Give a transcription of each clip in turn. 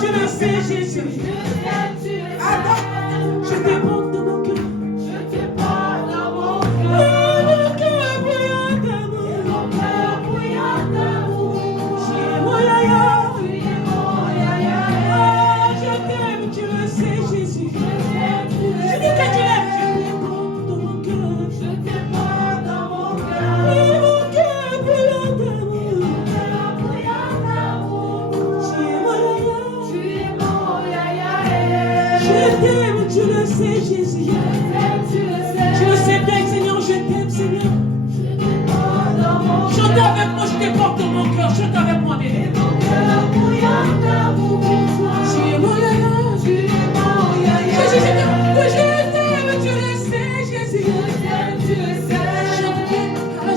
tu le sais, Jésus. Je te porte dans mon cœur. Jésus, je le sais bien, Seigneur, je t'aime, Seigneur. Chante avec moi, je te porte dans mon cœur, chante avec moi, bébé. Tu es mon yaya, tu es mon yaya. Je t'aime, tu le sais, Jésus.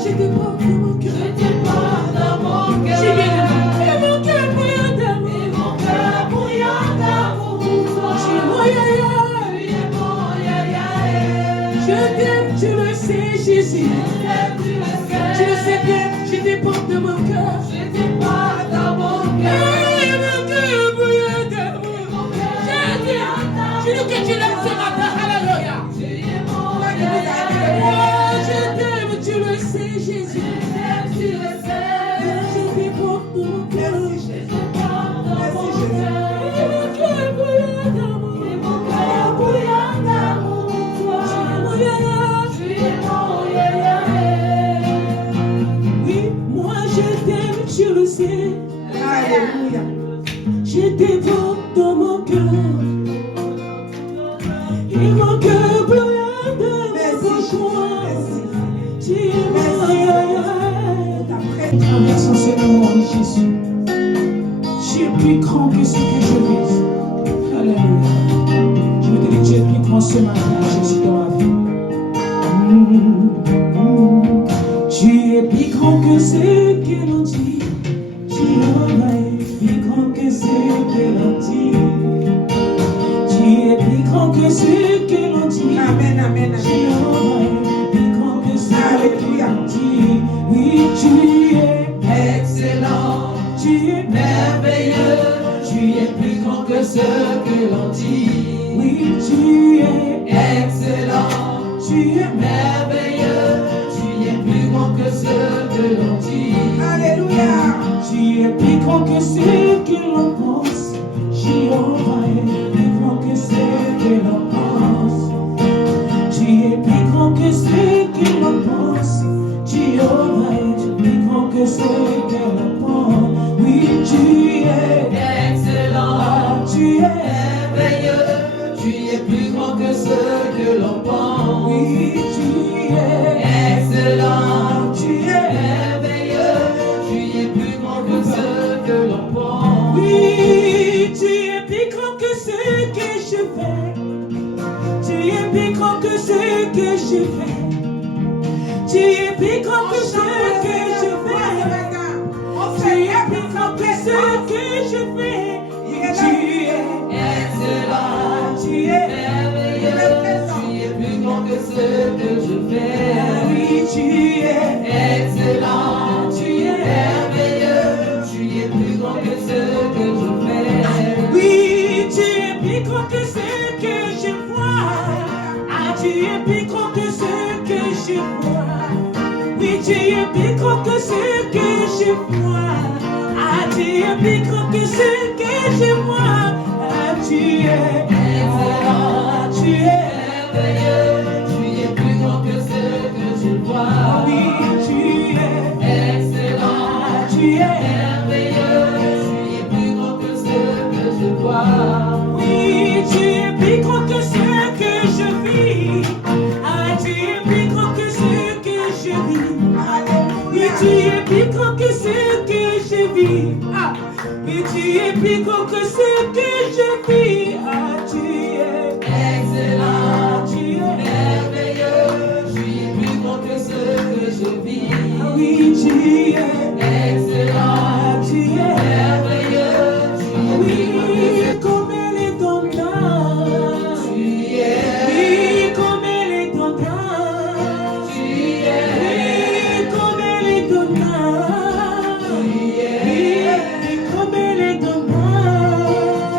Je te porte dans mon cœur. J'ai bien aimé, et mon cœur bouillant d'amour. Tu es mon yaya. Je t'aime, tu le sais, Jésus. Tu le sais bien, je te porte dans mon cœur. Et mon cœur bouillant d'amour. Je t'aime. Tu dis que tu l'aimes ce matin. Alléluia. Oh, je t'aime, tu le sais, Jésus. Je te porte dans mon cœur. Et mon cœur bouillant d'amour. Oui, moi je t'aime, tu le sais. Alléluia. Je t'évoque dans mon cœur. Et mon cœur plein de joie. Tu es mon yaya. Avec son seul amour, Jésus. Tu es plus grand que ce que je vis. Alléluia. Je me dis que tu es plus grand ce matin, Jésus, dans ma vie. Tu es plus grand que ce que l'on dit. Tu es plus grand que ce que l'on dit. Tu es plus grand que ce que l'on dit. Amen, amen, amen. Tu es plus grand que ce que l'on dit. Oui, tu es excellent. Tu es merveilleux. Tu es plus grand que ce que l'on dit. Oui, tu es excellent. Tu es merveilleux. Tu es plus grand que ce que l'on dit. Alléluia. Tu es plus grand que ce que l'on pense. Jéhovah est plus grand que ce que l'on pense. Tu es plus grand que ce que l'on pense. Jéhovah est plus grand que ce que l'on pense. Oui, tu es excellent. Tu es merveilleux. Tu es plus grand que ce que l'on pense. Oui, tu es excellent. Tu es merveilleux. Tu es plus grand que ce que l'on pense. Oui, tu es plus grand que ce que je fais. Tu es plus grand que ce que je fais. Tu es plus grand que ce que je fais. Tu es plus grand que ce que je fais. Tu es excellent. Tu es merveilleux. Tu es plus grand que ce que je fais. Oui, tu es excellent. Tu es merveilleux. Tu es plus grand que ce que je fais. Oui, tu es plus grand que ce que je vois. Ah, tu es plus grand que ce que je vois. Oui, tu es plus grand que ce que je vois. Ah, tu es plus grand que ce que je vois. Ah, tu es excellent. Tu es merveilleux. Tu es plus grand que ce que je vois. Oui, tu es excellent. Tu es merveilleux. Tu es plus grand que ce que je vois. Oui, tu es plus grand que ce que je vis. Ah, tu es plus grand que ce que je vis. Oui, tu es plus grand que ce que je vis. Ah, oui, tu es plus grand que ce que je vis. Ah, tu es excellent. Tu es merveilleux. Tu es plus grand que ce que je vis. Ah, oui, tu es excellent. Tu es merveilleux. Tu es oui, comme elle est ton âme. Tu es oui, comme elle est ton âme. Tu es oui, comme elle est ton âme. Tu es oui, comme elle est ton âme.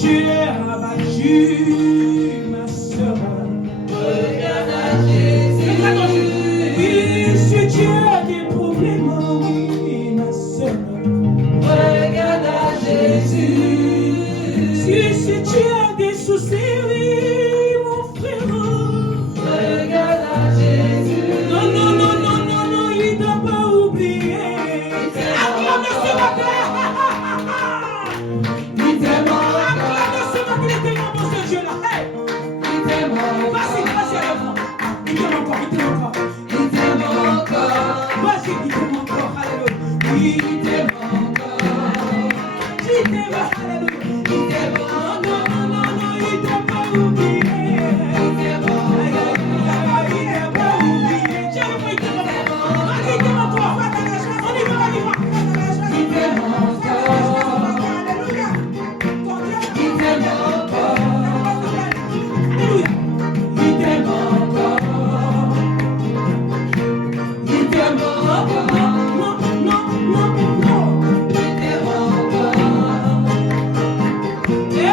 Tu es abattu, ma soeur. Regarde à Jésus. Oui, si tu as des problèmes, oui, ma soeur. Regarde à Jésus. Si tu as des soucis, oui, mon frère. Regarde à Jésus. Non, non, non, non, non, non, il t'a pas oublié. Acclame ce matin. Il t'aime Acclame ce matin, il est tellement bon ce Dieu-là. Hey. Il t'aime Vas-y, vas-y, allez-y. Il t'aime encore, il t'aime encore. Il t'aime encore. Vas-y, il t'aime encore, alléluia. Oui, Il t'aime encore. il t'aime, alléluia. Il t'aime Non, encore. non, non, non, non, il t'a pas oublié. Il t'aime encore. Il t'a pas oublié. Tiens, il t'aime encore. Vas-y, il t'aime encore. Va dans la joie. On y va, on y va. Va dans la joie. Il t'aime encore. Alléluia. Ton Dieu. Il t'aime encore. Alléluia. Il t'aime encore. Il t'aime encore. Non, non, non, non. Il t'aime encore. Eh,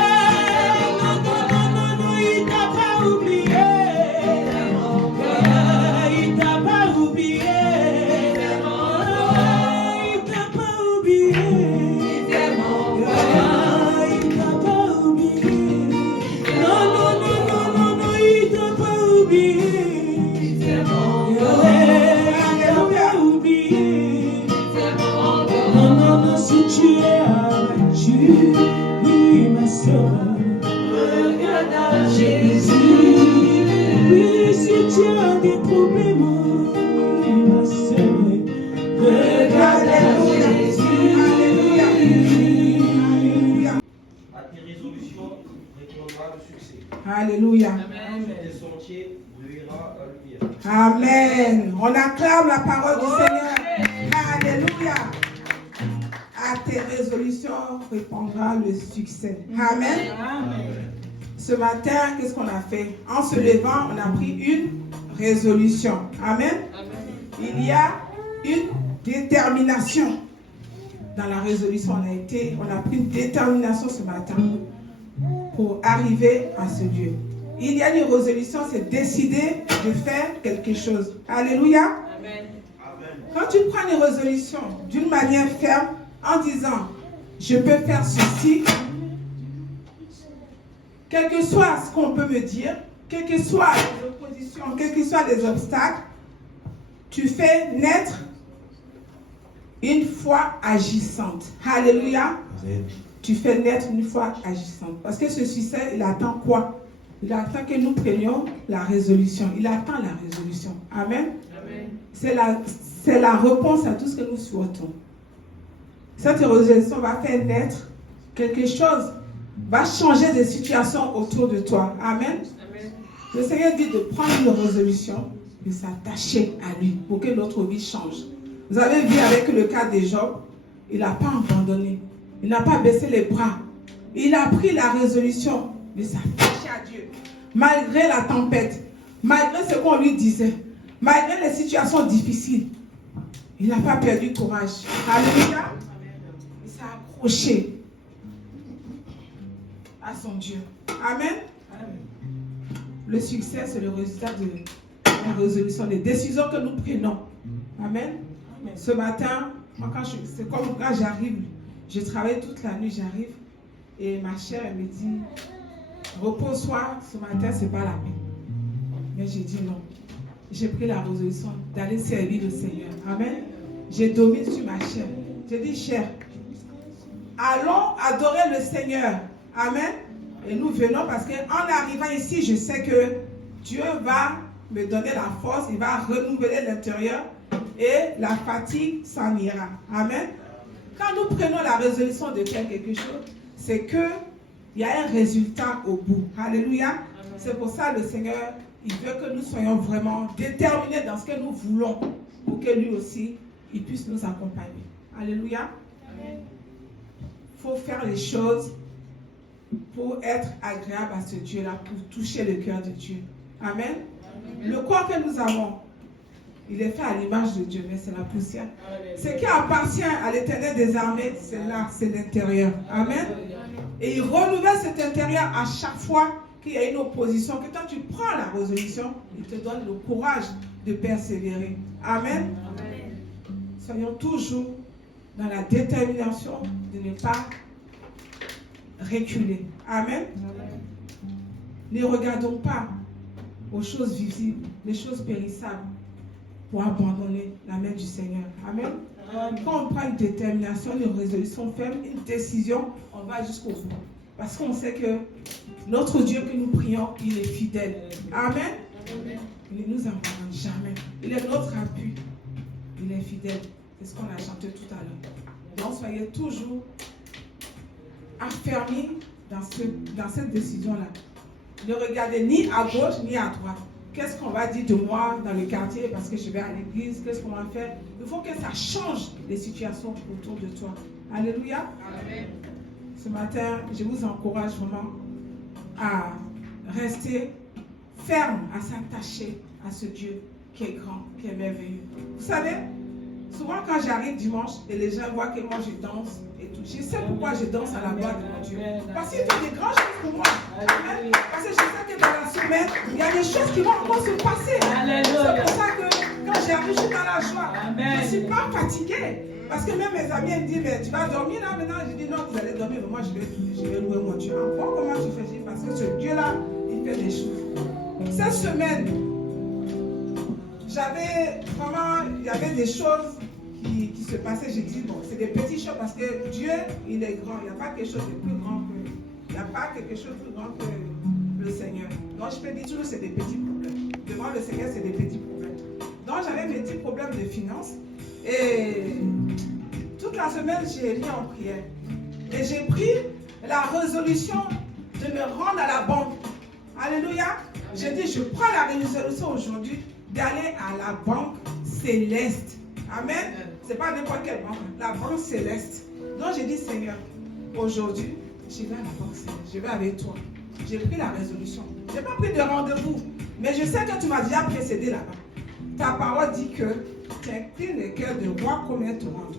non, non, non, non, non, il t'a pas oublié. Il t'a pas oublié. Il t'a pas oublié. Il t'aime encore. Il t'a pas oublié. Non, non, non, non, non, non, il t'a pas oublié. Il t'aime encore. Il t'a pas oublié. Il t'aime encore. Non, non, non, si tu es abattu, oui, ma soeur. Regarde à Jésus. Oui, si tu as des problèmes, oui, ma soeur. Regarde à Jésus. Alléluia. À tes résolutions répondra le succès. Alléluia. Tes sentiers brillera la lumière. Amen. On acclame la parole du Seigneur. Alléluia. À tes résolutions répondra le succès. Amen. Ce matin, qu'est-ce qu'on a fait? En se levant, on a pris une résolution. Amen. Il y a une détermination. Dans la résolution, on a pris une détermination ce matin pour arriver à ce Dieu. Il y a une résolution, c'est décider de faire quelque chose. Alléluia. Quand tu prends une résolution d'une manière ferme, en disant, je peux faire ceci, quel que soit ce qu'on peut me dire, quelles que soient les oppositions, quels que soient les obstacles, tu fais naître une foi agissante. Alléluia. Tu fais naître une foi agissante. Parce que ce succès, il attend quoi? Il attend que nous prenions la résolution. Il attend la résolution. Amen. C'est la réponse à tout ce que nous souhaitons. Cette résolution va faire naître quelque chose, va changer des situations autour de toi. Amen. Le Seigneur dit de prendre une résolution, de s'attacher à lui pour que notre vie change. Vous avez vu avec le cas de Job, il n'a pas abandonné. Il n'a pas baissé les bras. Il a pris la résolution de s'attacher à Dieu. Malgré la tempête, malgré ce qu'on lui disait, malgré les situations difficiles, il n'a pas perdu courage. Alléluia. Il s'est accroché à son Dieu. Amen. Le succès, c'est le résultat de la résolution, des décisions que nous prenons. Amen. Ce matin, moi, c'est comme quand j'arrive, je travaille toute la nuit, j'arrive, et ma chère, elle me dit, repose-toi, ce matin, c'est pas la peine. Mais j'ai dit non. J'ai pris la résolution d'aller servir le Seigneur. Amen. J'ai dormi sur ma chair. J'ai dit, chère, allons adorer le Seigneur. Amen. Et nous venons parce qu'en arrivant ici, je sais que Dieu va me donner la force, il va renouveler l'intérieur et la fatigue s'en ira. Amen. Quand nous prenons la résolution de faire quelque chose, c'est qu'il y a un résultat au bout. Alléluia. C'est pour ça que le Seigneur, il veut que nous soyons vraiment déterminés dans ce que nous voulons pour que lui aussi, il puisse nous accompagner. Alléluia. Il faut faire les choses pour être agréable à ce Dieu-là, pour toucher le cœur de Dieu. Amen. Le corps que nous avons, Il est fait à l'image de Dieu, mais c'est la poussière. Ce qui appartient à l'Éternel des armées, c'est là, c'est l'intérieur. Amen. Et il renouvelle cet intérieur à chaque fois qu'il y a une opposition, que quand tu prends la résolution, il te donne le courage de persévérer. Amen. Soyons toujours dans la détermination de ne pas reculer. Amen. Ne regardons pas aux choses visibles, les choses périssables, pour abandonner la main du Seigneur. Amen. Quand on prend une détermination, une résolution ferme, une décision, on va jusqu'au bout. Parce qu'on sait que notre Dieu que nous prions, il est fidèle. Amen. Il ne nous abandonne jamais. Il est notre appui. Il est fidèle. C'est ce qu'on a chanté tout à l'heure. Donc soyez toujours affermis dans cette décision-là. Ne regardez ni à gauche ni à droite. Qu'est-ce qu'on va dire de moi dans le quartier parce que je vais à l'église? Qu'est-ce qu'on va faire? Il faut que ça change les situations autour de toi. Alléluia. Amen. Ce matin, je vous encourage vraiment à rester ferme, à s'attacher à ce Dieu qui est grand, qui est merveilleux. Vous savez, souvent quand j'arrive dimanche et les gens voient que moi je danse et tout, je sais pourquoi je danse à la gloire de mon Dieu. Parce qu'il fait des grandes choses pour moi. Amen. Parce que je sais que dans la semaine, il y a des choses qui vont encore se passer. C'est pour ça que quand j'arrive, je suis dans la joie. Amen. Je ne suis pas fatiguée. Parce que même mes amis me disent, mais tu vas dormir là maintenant? Je dis non, vous allez dormir, mais moi je vais louer mon Dieu. Encore comment tu fais? Parce que ce Dieu-là, il fait des choses. Cette semaine, il y avait des choses qui se passaient. J'ai dit, bon, c'est des petites choses parce que Dieu, il est grand. Il n'y a pas quelque chose de plus grand que il n'y a pas quelque chose de plus grand que le Seigneur. Donc je peux dire toujours, c'est des petits problèmes. Devant le Seigneur, c'est des petits problèmes. Donc j'avais mes petits problèmes de finances. Et toute la semaine, j'ai mis en prière. Et j'ai pris la résolution de me rendre à la banque. Alléluia. J'ai dit, je prends la résolution aujourd'hui d'aller à la banque céleste. Amen. C'est pas n'importe quelle banque, la banque céleste. Donc j'ai dit, Seigneur, aujourd'hui, je vais à la banque céleste. Je vais avec toi. J'ai pris la résolution. Je n'ai pas pris de rendez-vous. Mais je sais que tu m'as déjà précédé là-bas. Ta parole dit que tu inclines le cœur de roi comme un te rendre.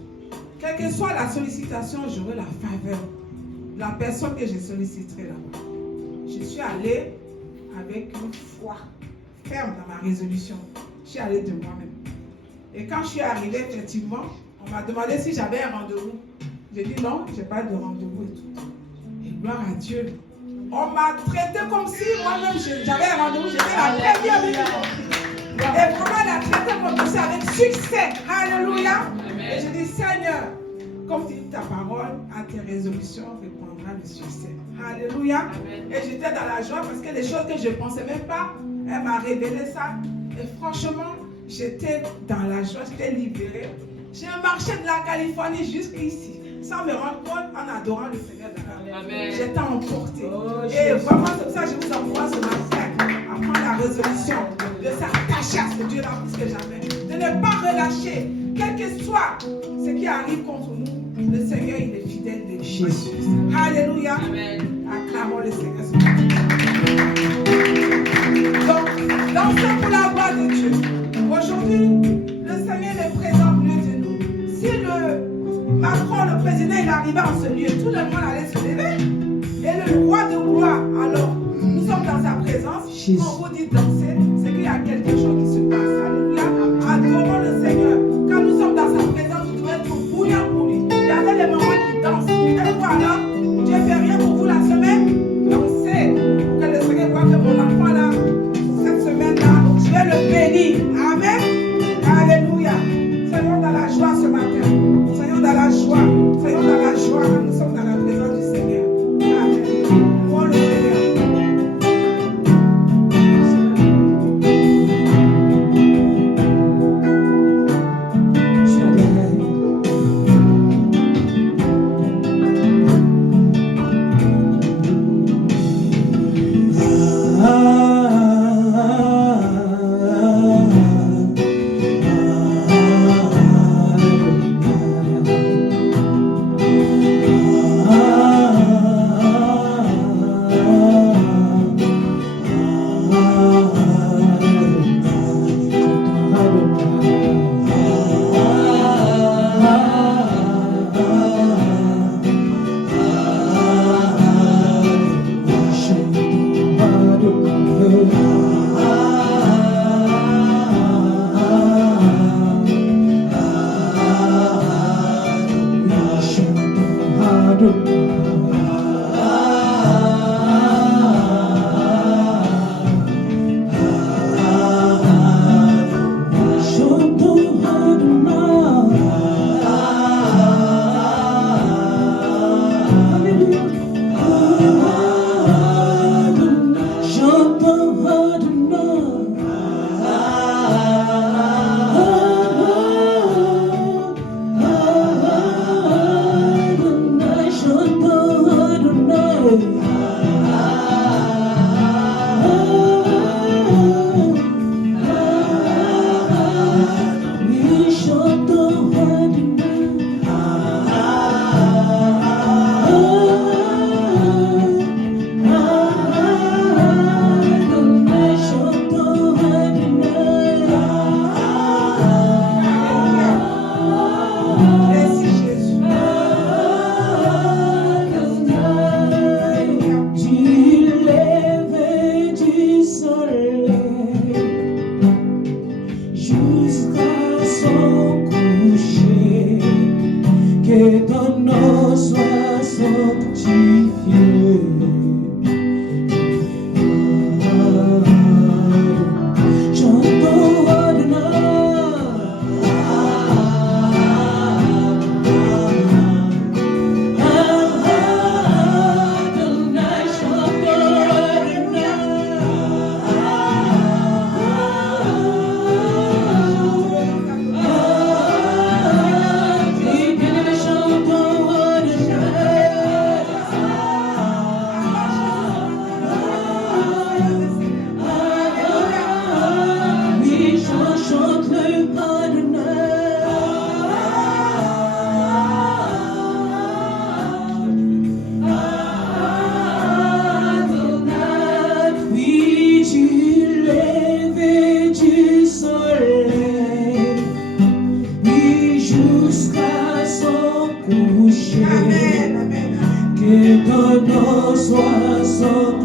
Quelle que soit la sollicitation, j'aurai la faveur de la personne que je solliciterai là-bas. Je suis allée avec une foi ferme dans ma résolution. Je suis allée de moi-même. Et quand je suis arrivée, effectivement, on m'a demandé si j'avais un rendez-vous. J'ai dit non, je n'ai pas de rendez-vous et tout. Et gloire à Dieu. On m'a traité comme si moi-même j'avais un rendez-vous. J'étais la première venue. Et vraiment, elle a traité mon dossier avec succès. Alléluia. Et je dis, Seigneur, comme tu dis ta parole, à tes résolutions répondra le succès. Alléluia. Et j'étais dans la joie parce que les choses que je ne pensais même pas, elle m'a révélé ça. Et franchement, j'étais dans la joie, j'étais libérée. J'ai marché de la Californie jusqu'ici, sans me rendre compte, en adorant le Seigneur de la vie. J'étais emportée. Et vraiment, c'est pour ça que je vous envoie ce matin à prendre la résolution de s'attacher à ce Dieu-là plus que jamais. De ne pas relâcher, quel que soit ce qui arrive contre nous. Le Seigneur, il est fidèle de Jésus. Alléluia. Acclamons le Seigneur. Donc, dansons pour la gloire de Dieu. Aujourd'hui, le Seigneur est présent au milieu de nous. Si Macron, le président, il arrivait en ce lieu, tout le monde allait se lever. Et le roi de gloire, alors, nous sommes dans sa présence. Quand on vous dit danser, c'est qu'il y a quelque chose qui se passe. Alléluia. Adorons le Seigneur. Quand nous sommes dans sa présence, nous devons être bouillants pour lui. Il y avait des mamans qui dansent. Et voilà, Dieu fait rien pour vous la semaine. Dansez pour que le Seigneur voit que mon enfant là, cette semaine-là, je vais le bénir. Amen. Alléluia. Soyons dans la joie ce matin. Soyons dans la joie. Soyons dans la joie. Nous sommes dans la présence du Seigneur. Amen. Louons le Seigneur.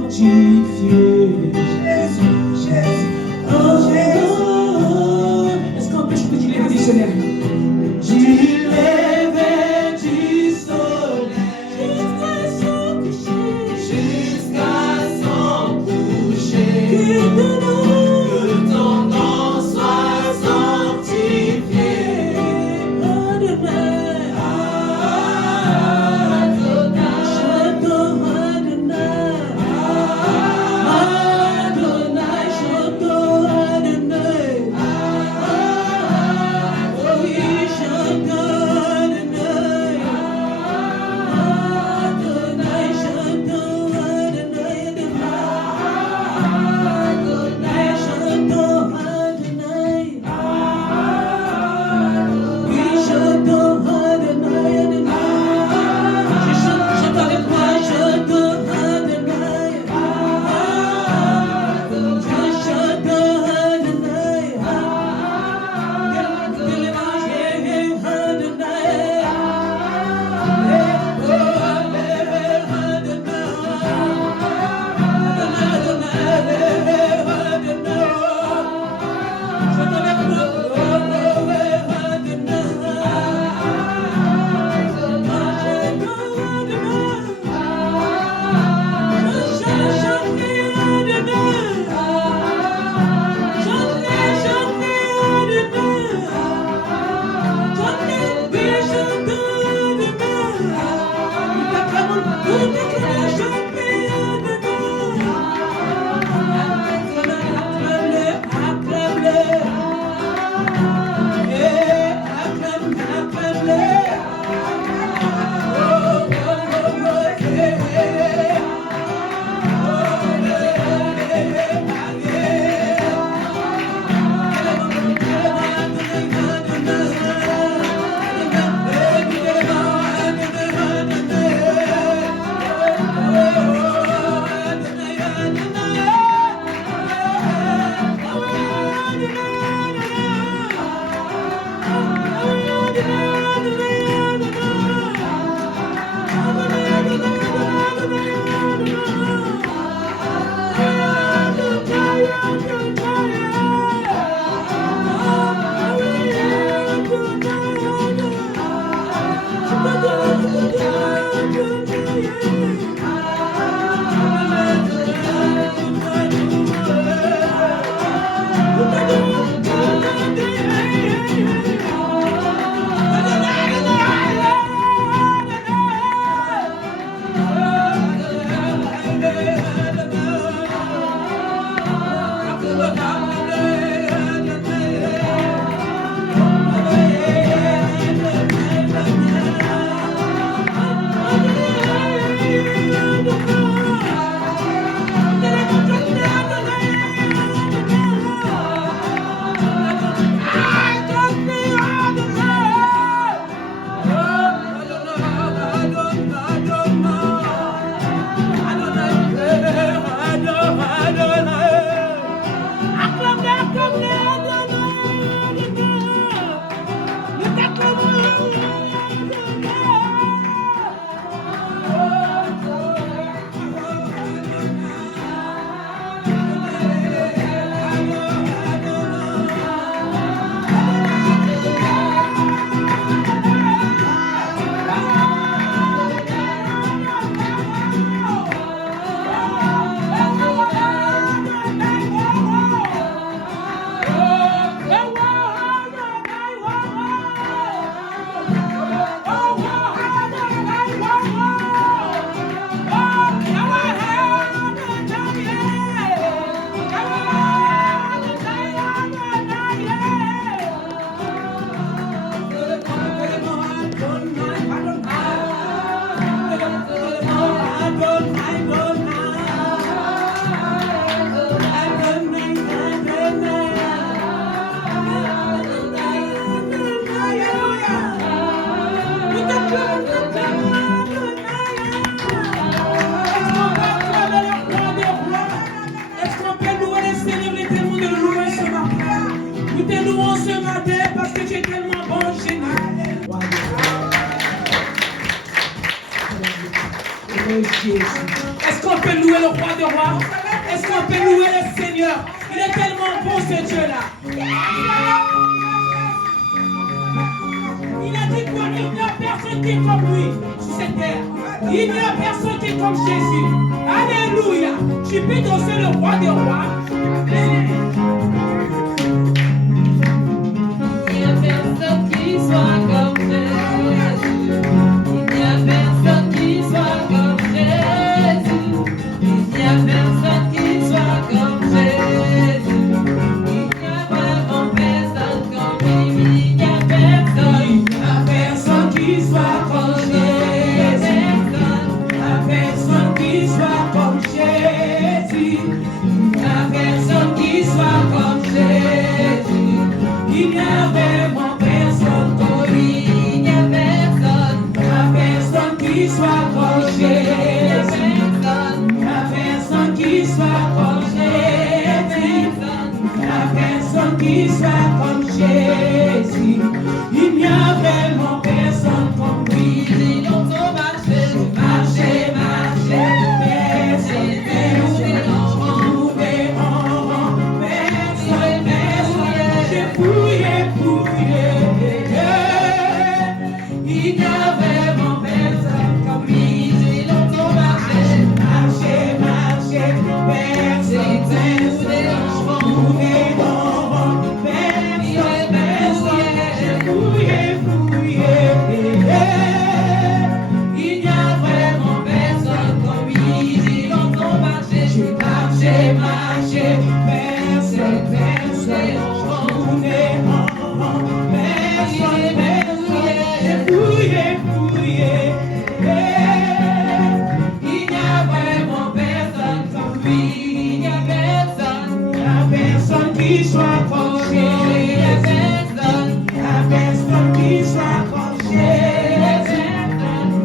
sanctifié. Jésus, Jésus. Oh, est-ce qu'on peut chanter du lever du soleil? Du lever du soleil jusqu'à son coucher, que ton nom soit sanctifié. Adonai, chantons Adonai, Adonai, chantons Adonai, oh oui, chantons Adonai, Adonai, chantons Adonai, Adonai, chantons Adonai, oui, chantons Adonai, Adonai. Chante avec moi, chantons Adonai, je chante Adonai, Jésus. Est-ce qu'on qu'on peut louer le roi des rois? Est-ce qu'on peut louer le Seigneur? Il est tellement bon ce Dieu-là. Il a dit quoi? Il n'y a personne qui est comme lui sur cette terre. Il n'y a personne qui est comme Jésus. Alléluia. Tu peux danser le roi des rois. Il n'y a personne qui soit comme Jésus. Il n'y a personne qui soit comme Jésus. Il n'y a personne qui soit comme Jésus. Il n'y a vraiment personne comme lui. Il n'y a personne. Il n'y a personne qui soit comme Jésus. Il n'y a personne qui soit comme Jésus. Il n'y a personne qui soit comme Jésus. Il n'y a vraiment personne comme lui. Il n'y a personne. Il n'y a personne qui soit comme Il n'y a Jésus. personne. Il n'y a personne qui soit comme Jésus. Il n'y a personne qui soit comme Jésus. Il n'y a vraiment personne comme lui. Ils ont marché, Marchez, marchez, personne, personne, trouvez en rang, personne, personne, j'ai fouillé, fouillé. Il n'y a vraiment personne comme lui. ils ont marché. Marchez, marchez, personne, personne, trouvez en rang, personne, personne, j'ai fouillé, fouillé. Il n'y a vraiment personne comme lui. Ils ont marché. J'ai marché, marché, personne, personne, tourné en rond, personne, personne, j'ai fouillé, fouillé. Il n'y a vraiment personne comme lui. Il n'y a personne. Il n'y a personne qui soit comme Il n'y a Jésus. personne. Il n'y a personne qui soit comme Jésus.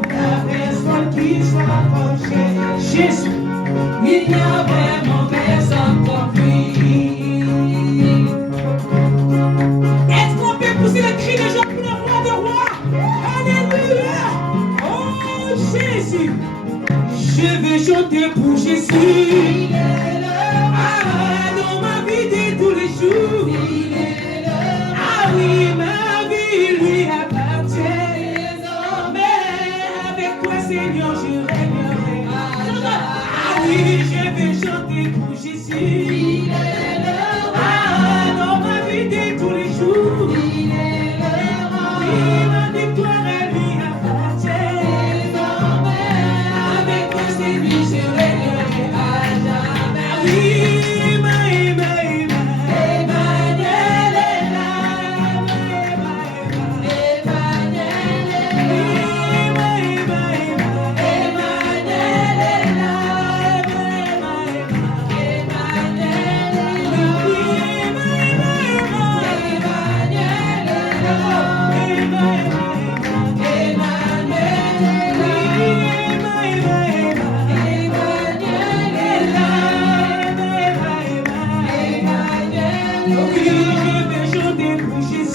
Il n'y a personne qui soit comme Jésus. Il n'y a vraiment personne comme lui. Est-ce qu'on peut pousser le cri de joie pour le roi des rois? Alléluia! Oh Jésus! Je veux chanter pour Jésus. Ah, dans ma vie de tous les jours. Ah oui, ma vie lui appartient. Mais avec toi, Seigneur, je régnerai. Ah oui, je vais chanter pour Jésus. Ah, dans ma vie de tous les jours. Oui, ma victoire, elle lui appartient. Avec toi, Seigneur, je régnerai à jamais. Ah oui, Emmanuel est là.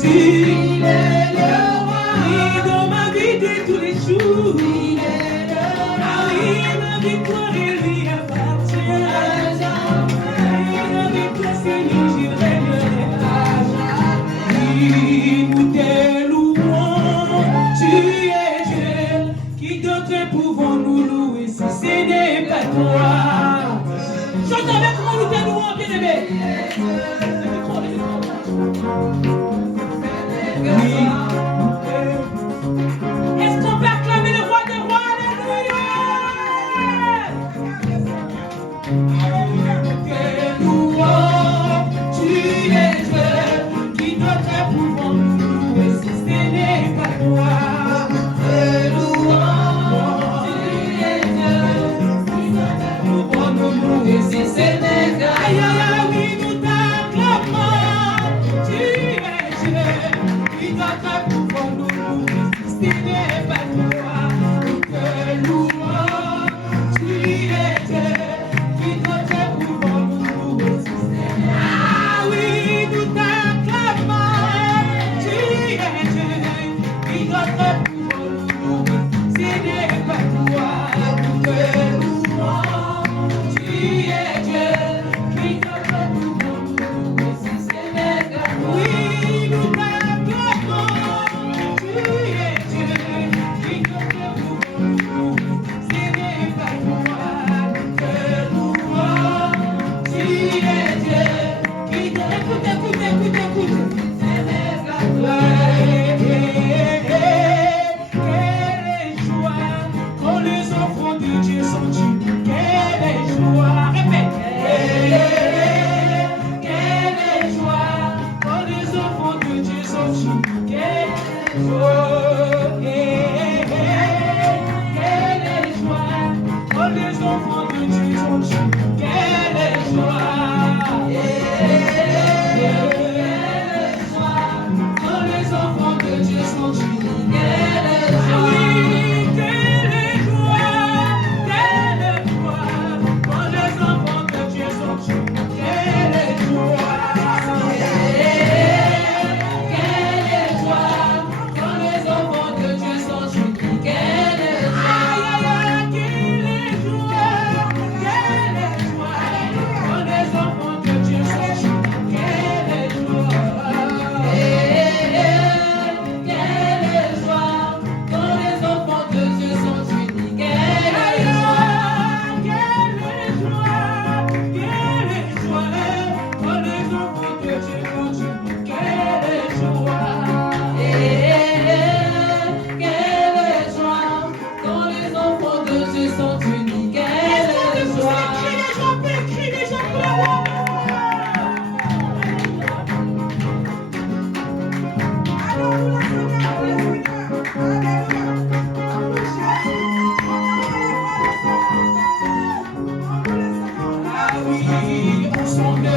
Il est le roi. Oui, dans ma vie de tous les jours. Il est le roi. Ah oui, ma victoire, elle lui appartient. Avec toi, Seigneur, je régnerai à jamais. Oui, nous te louons, tu es Dieu. Qui d'autre pouvons-nous louer si ce n'est pas toi? Chante avec moi, nous te louons, bien-aimé. Est-ce qu'on peut acclamer le roi des rois? Alléluia! Louons, tu es Dieu, qui d'autre pouvons nous louer si ce n'est pas toi? Louons, tu es Dieu, qui d'autre pouvons nous louer si ce n'est pas toi? Aïe, aïe, aïe, oui, nous t'acclamons, tu es Dieu, qui d'autre pouvons nous louer si ce n'est pas toi? Nous te louons, tu es Dieu, qui d'autre pouvons nous louer si ce n'est pas toi? Ah oui, nous t'acclamons, tu es Dieu, qui d'autre pouvons nous louer si ce n'est pas toi? Nous te louons,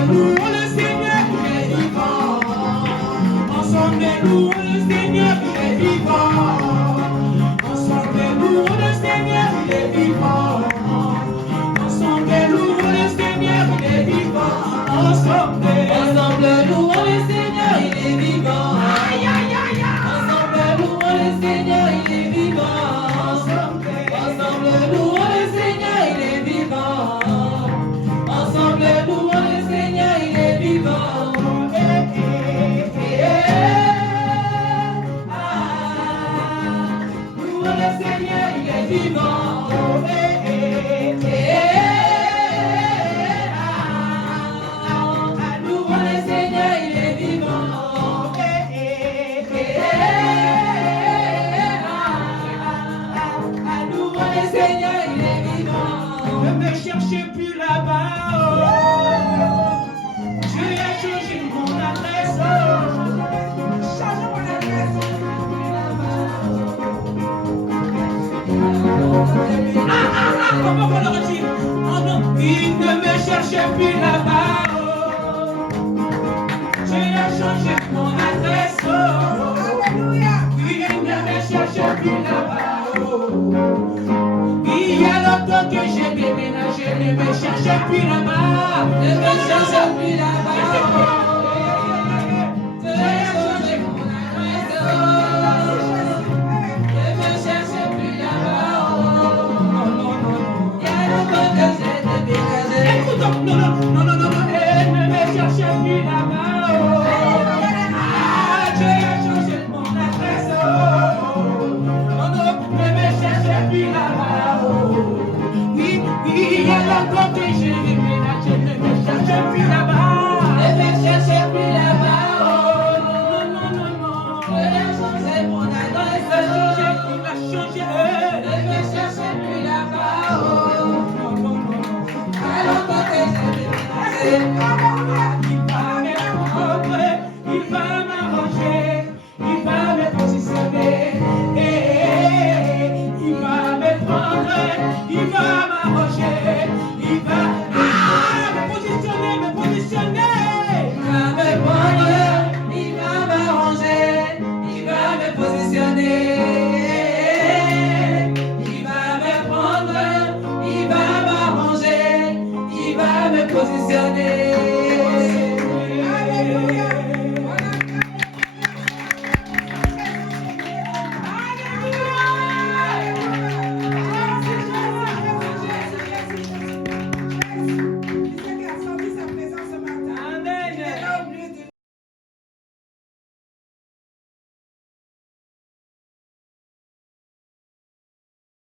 louons le Seigneur, il est vivant. Ensemble, louons le Seigneur, il est vivant. Ensemble, louons le Seigneur, il est vivant. Ensemble, louons le Seigneur, il est vivant. Ensemble, louons le Seigneur, il est vivant. Aïe, aïe, aïe, aïe. Ensemble, louons le Seigneur, il est vivant. Ensemble, louons le Seigneur, il est vivant. Ensemble, louons le Seigneur, il est vivant. Louons le Seigneur, il est vivant. Louons le Seigneur, il est vivant. Louons le Seigneur, il est vivant. Ne me cherchez plus là-bas. Je vais changer mon adresse. Change mon adresse. Comment on le retire? Oh non, il ne me cherche plus là-bas. Je vais changer mon adresse. Alléluia. Il ne me cherche plus là-bas. Il y a longtemps que j'ai déménagé, ne me cherche plus là-bas. Ne me cherche plus là-bas. Je vais changer mon adresse. Ne me cherche plus là-bas. Il y a longtemps que j'ai déménagé. Écoute, non, ne me cherche plus là-bas. Je vais changer mon adresse. Ne me cherche plus là-bas. Oui, il y a longtemps que j'ai déménagé, ne me cherche plus là-bas. Ne me cherche plus là-bas. Je vais changer mon adresse. Il a changé. Ne me cherche plus là-bas. Il y a longtemps que j'ai déménagé. Il va me prendre, il va m'arranger, il va me positionner. Il va me prendre, il va m'arranger, il va me positionner, me positionner. Il va me prendre, il va m'arranger, il va me positionner. Il va me prendre, il va m'arranger, il va me positionner. Alléluia.